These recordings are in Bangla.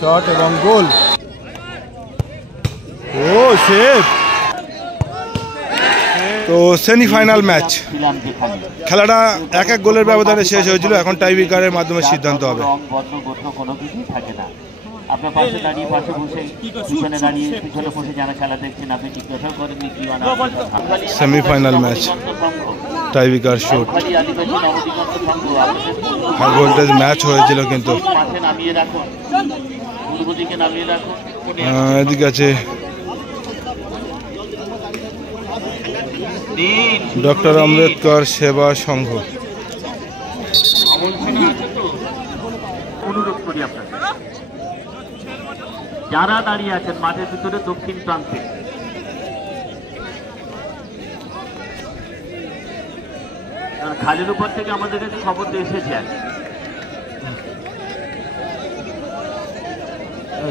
শট এবং গোল। ও সেভ। তো সেমিফাইনাল ম্যাচ, খেলাটা 1-1 গোলের ব্যবধানে শেষ হয়েছিল। এখন টাইব্রেকারের মাধ্যমে সিদ্ধান্ত হবে। আপনার পাশে দাঁড়িয়ে পাশে বসে পিছনে দাঁড়িয়ে পিছনে বসে যারা খেলা দেখছেন আপনি জিজ্ঞাসা করেননি কি semifinal match, tiebreaker shoot, high voltage match হয়েছিল কিন্তু মাঠে নামিয়ে রাখুন, পূর্ব দিকে নামিয়ে রাখুন। এদিকে আছে ডক্টর আম্বেদকর সেবা সংঘ। অনুরোধ করি আপনাকে যারা দাঁড়িয়ে আছেন মাঠের ভিতরে দক্ষিণ প্রান্তে, খালের উপর থেকে আমাদের কাছে খবরটা এসেছে।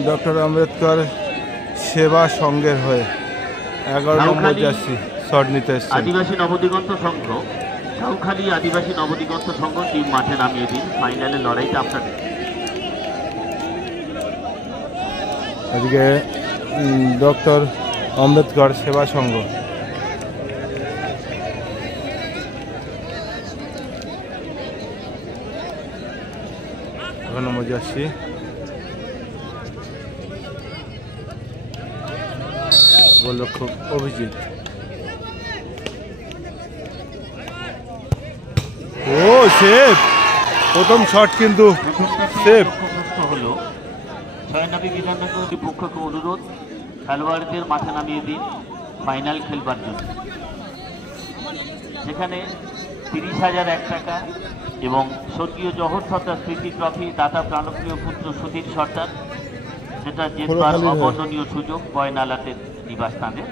ডক্টর আম্বেদকর সেবা সংঘের হয়ে 11 নম্বর জার্সি শট নিতে এসেছে আদিবাসী নবদিগন্ত সংঘ, ঝাউখালী আদিবাসী নবদিগন্ত সংঘ টিম মাঠে নামিয়ে দিন, ফাইনালের লড়াইটা আপনাদের। এদিকে ডক্টর আম্বেদকর সেবা সংঘ। নম্বর জার্সি গোলরক্ষক অভিজিৎ। ও সেভ, প্রথম শট কিন্তু সেভ হলো। ছয়নবী বিধাননগর পক্ষকে অনুরোধ খেলোয়াড়দের মাঠে নামিয়ে দিন ফাইনাল খেলবার জন্য। সেখানে 30,001 টাকা এবং স্বর্গীয় জহর সর্দার স্মৃতি ট্রফি দাতা প্রাণপ্রিয় পুত্র সুধীর সর্দার, যেটা জেতবার অবর্ণনীয় সুযোগ বয়নালাতের নিবাসস্থানে।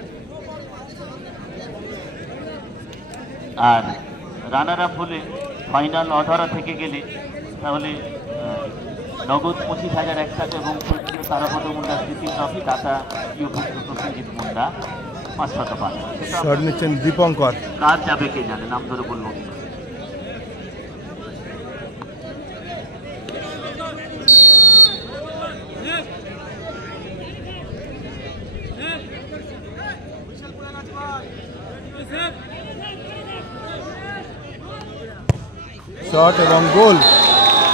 আর রানার আপ হলে ফাইনাল অধরা থেকে গেলে তাহলে নগদ 25,001 টাকা এবং স্বর্গীয় তারাপদ মুন্ডা স্মৃতি ট্রফি দাতা প্রিয় পুত্র প্রসেনজিৎ মুন্ডা 500 টাকা। শট নিচ্ছেন দীপঙ্কর। কাজ যাবে কে জানে, নাম ধরে বলবো। শট এবং গোল।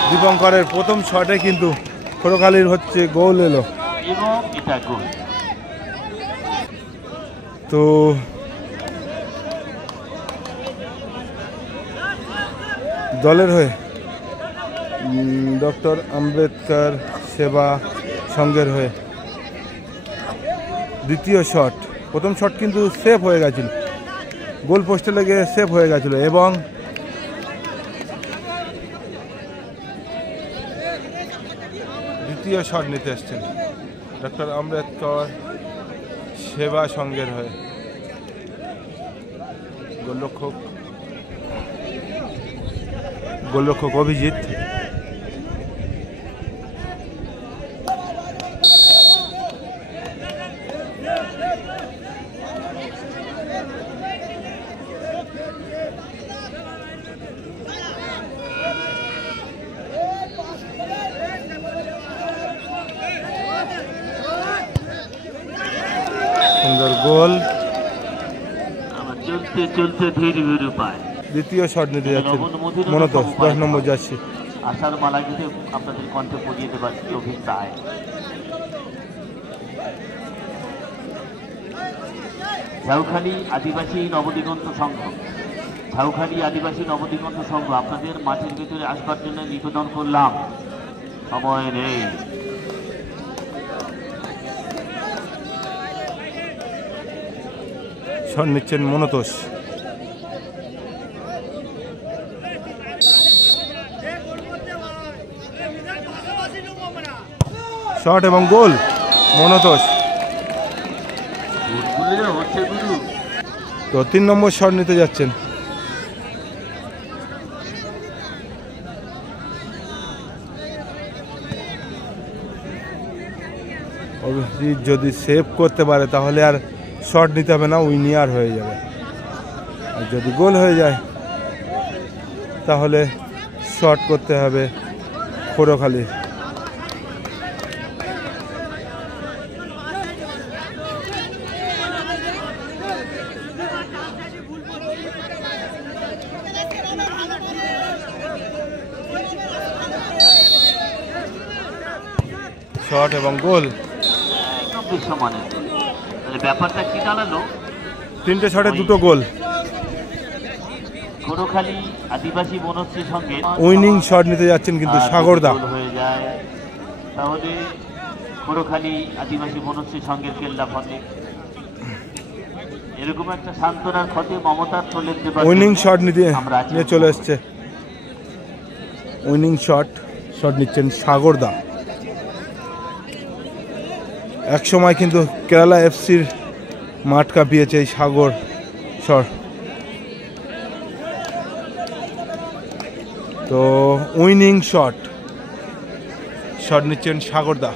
দীপঙ্করের প্রথম শটে কিন্তু খোরকালির হচ্ছে গোল এলো এবং এটা গোল। তো দলের হয়ে ডক্টর আম্বেদকর সেবা সংঘের হয়ে দ্বিতীয় শট, প্রথম শট কিন্তু সেভ হয়ে গেছিল, গোল পোস্টে লেগে সেভ হয়ে গেছিল এবং দ্বিতীয় শট নিতে এসছেন ডক্টর আম্বেদকর সেবা সংঘের হয়ে গোলরক্ষক অভিজিৎ। সুন্দর গোল। চলতে চলতে ধীর ধীর উপায় দ্বিতীয় শট নিতে যাচ্ছেন মনোতোষ 10 নম্বর জার্সি। আশার মালা গীতে আপনাদের কণ্ঠে পড়িয়ে দেবার কি অভিপ্রায়। ঝাউখালী আদিবাসী নবদিগন্ত সংঘ, ঝাউখালী আদিবাসী নবদিগন্ত সংঘ আপনাদের মাঠের ভিতরে আসবার জন্য নিবেদন করলাম, সময় নেই। শট নিচ্ছেন মনোতোষ। শট এবং গোল মনোতোষ। তো 3 নম্বর শট নিতে যাচ্ছেন অভিজিৎ। যদি সেভ করতে পারে তাহলে আর শট নিতে হবে না, উইনিয়ার হয়ে যাবে। আর যদি গোল হয়ে যায় তাহলে শট করতে হবে খোরকালি। শট এবং গোল। একদম বিশ্বমানের। তাহলে ব্যাপারটা কি দাঁড়ালো? 3টে শটে 2টো গোল। খোড়খালি আদিবাসী বনশ্রীর সঙ্গে উইনিং শট নিতে যাচ্ছেন কিন্তু সাগরদা। হয়ে যায়, তাহলে খোড়খালি আদিবাসী বনশ্রীর সঙ্গে কেল্লা ফতে। এরকম একটা সান্ত্বনার ক্ষতে মমতার প্রলেপ দেবার উইনিং শট নিয়ে চলে এসছে। উইনিং শট নিচ্ছেন সাগরদা। এক সময় কিন্তু কেরালা এফসির মাঠ কাঁপিয়েছে এই সাগর শট। তো উইনিং শট নিচ্ছেন সাগরদা।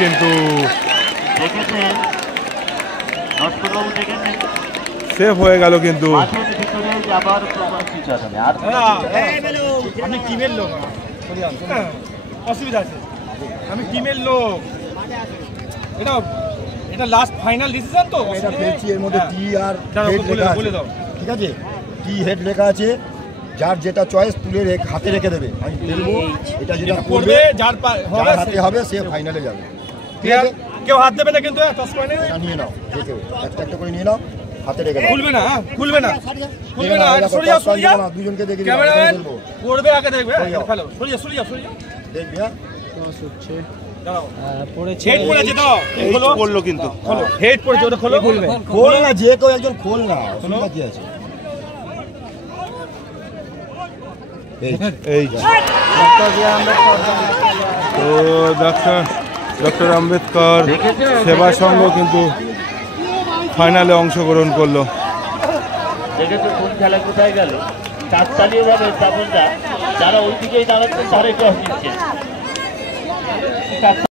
কিন্তু সেভ হয়ে গেল কিন্তু। আমি টিমের লোক, অসুবিধা আছে, আমি টিমের লোক। এটা লাস্ট ফাইনাল ডিসিশন তো। এটা পেয়েছি, এর মধ্যে টি আর হেড লেখা আছে, ঠিক আছে? টি হেড লেখা আছে, যার যেটা চয়েস তুলে হাতে রেখে দেবে। আমি বলবো এটা যেটা করবে, যার হাতে হবে সে ফাইনালে যাবে। ঠিক আছে, কেউ হাত দেবে না কিন্তু। এটা নিয়ে নাও, কেউ একটা একটা করে নিয়ে নাও, হাতে রেখে দাও। খুলবে না, খুলবে না, খুলবে না। সরে যাও, সরে যাও, দুজনকে দেখে ক্যামেরাম্যান করবে, আগে দেখবে। হ্যালো, সরে যাও, সরে যাও, সরে যাও, দেখবি। হ্যাঁ, টস হচ্ছে, দাও পড়েছে, হেড পড়েছে, দাও খোলো, পড়লো কিন্তু, খোলো হেড পড়েছে, ওটা খোলো, খুলবে, খোল না, যে কেউ একজন খোল না, অসুবিধা কি আছে? এই তো ডক্টর আম্বেদকর সেবা সংঘ কিন্তু ফাইনালে অংশগ্রহণ করলো। দেখেছো কোন খেলা কোথায় গেল? তাৎকালীয় ভাবে যারা ওই দিকেই দাঁড়াচ্ছেন তারাই টস নিচ্ছেন।